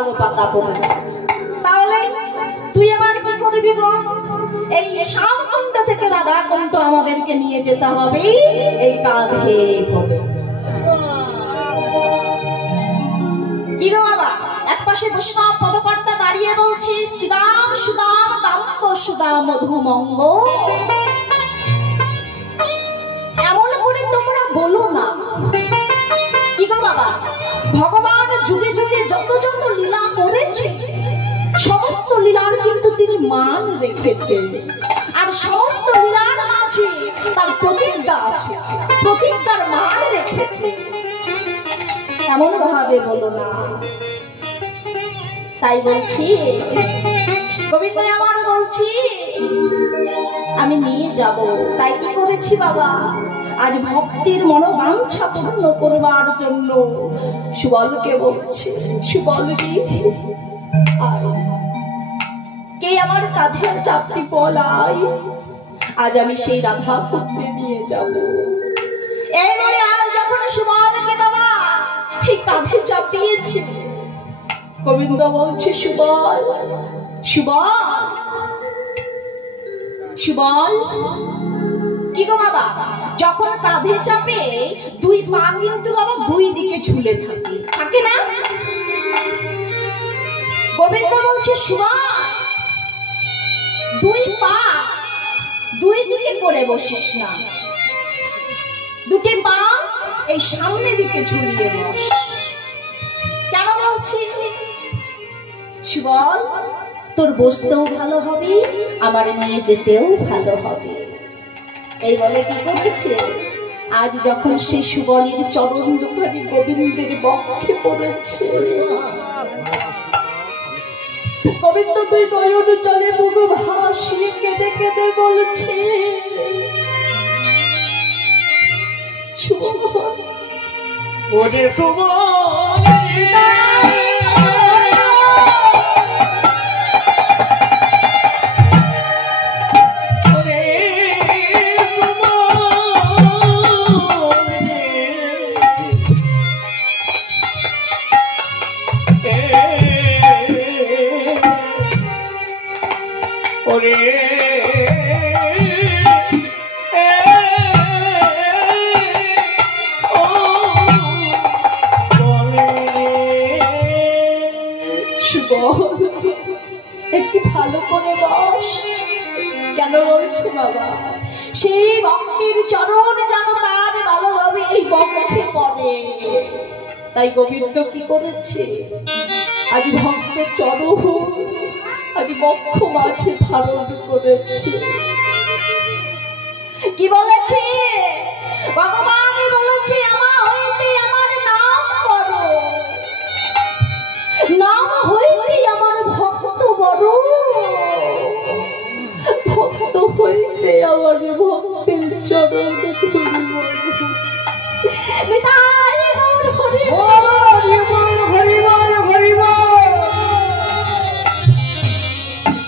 কালো পাতা পড়েছে। তাহলে তুই আবার কি করবি বল? এই শ্যামকুণ্ড থেকে রাধাকুণ্ড আমাদেরকে নিয়ে যেতে হবে এই কাঁধে করে। কি গো বাবা, এক পাশে বৈষ্ণব পদকর্তা দাঁড়িয়ে বলছি সুদাম সুদাম দাম্প সুদাম মধুমঙ্গ। এমন করে তোমরা বলো না। কি গো বাবা, ভগবান যুগে যুগে যত যত লীলা করেছে সমস্ত লীলার কিন্তু তিনি মান রেখেছে, আর সমস্ত লীলার মাঝে তার প্রতিজ্ঞা আছে, প্রতিজ্ঞার মান রেখেছে। এমন ভাবে বলো না। তাই বলছি গোবিন্দ আমার বলছি আমি নিয়ে যাব। তাই কি করেছি বাবা, আজ ভক্তির মনোবাঞ্ছা পূর্ণ করবার জন্য সুবলকে বলছি, সুবলকে কে আমার কাঁধের চাপটি পলাই, আজ আমি সেই রাধা কুণ্ডে নিয়ে যাব। এই বলে আজ যখন সুবলকে বাবা এই কাঁধে চাপিয়েছে, গোবিন্দ বলছে সুবল সুবল সুবল। কি গো বাবা, যখন কাঁধে চাপে দুই পা কিন্তু বাবা দুই দিকে ঝুলে থাকে, থাকে না? গোবিন্দ বলছে সুবল দুই পা দুই দিকে করে বসিস না, দুটি পা এই সামনের দিকে ঝুলিয়ে বস। কেন বলছিস? সুবল তোর বসতেও ভালো হবে, আমার নিয়ে যেতেও ভালো হবে। এই বলে কি করেছে, আজ যখন সেই সুবলের চরণ দুখানি গোবিন্দের বক্ষে পড়েছে, গোবিন্দ দুই নয়ন চলে মুখ ভাসিয়ে কেঁদে কেঁদে বলছে সুবল ওরে সুবল একটু ভালো করে বস। কেন বলছে বাবা, সেই ভক্তির চরণ যেন তার ভালোভাবে এই বক্ষে পড়ে। তাই গোবিন্দ কি করেছে, আজ ভক্তের চরণ আজ বক্ষ মাঝে ধারণ করেছে। কি বলেছে ভগবান? বলেছে আমার হইতে আমার নাম বড়, নাম হইতে আমার ভক্ত বড়, ভক্ত হইতে আমার ভক্তের চরণ ধরি বড়।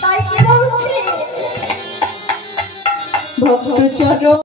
তাই কি বলছে ভক্ত চরণ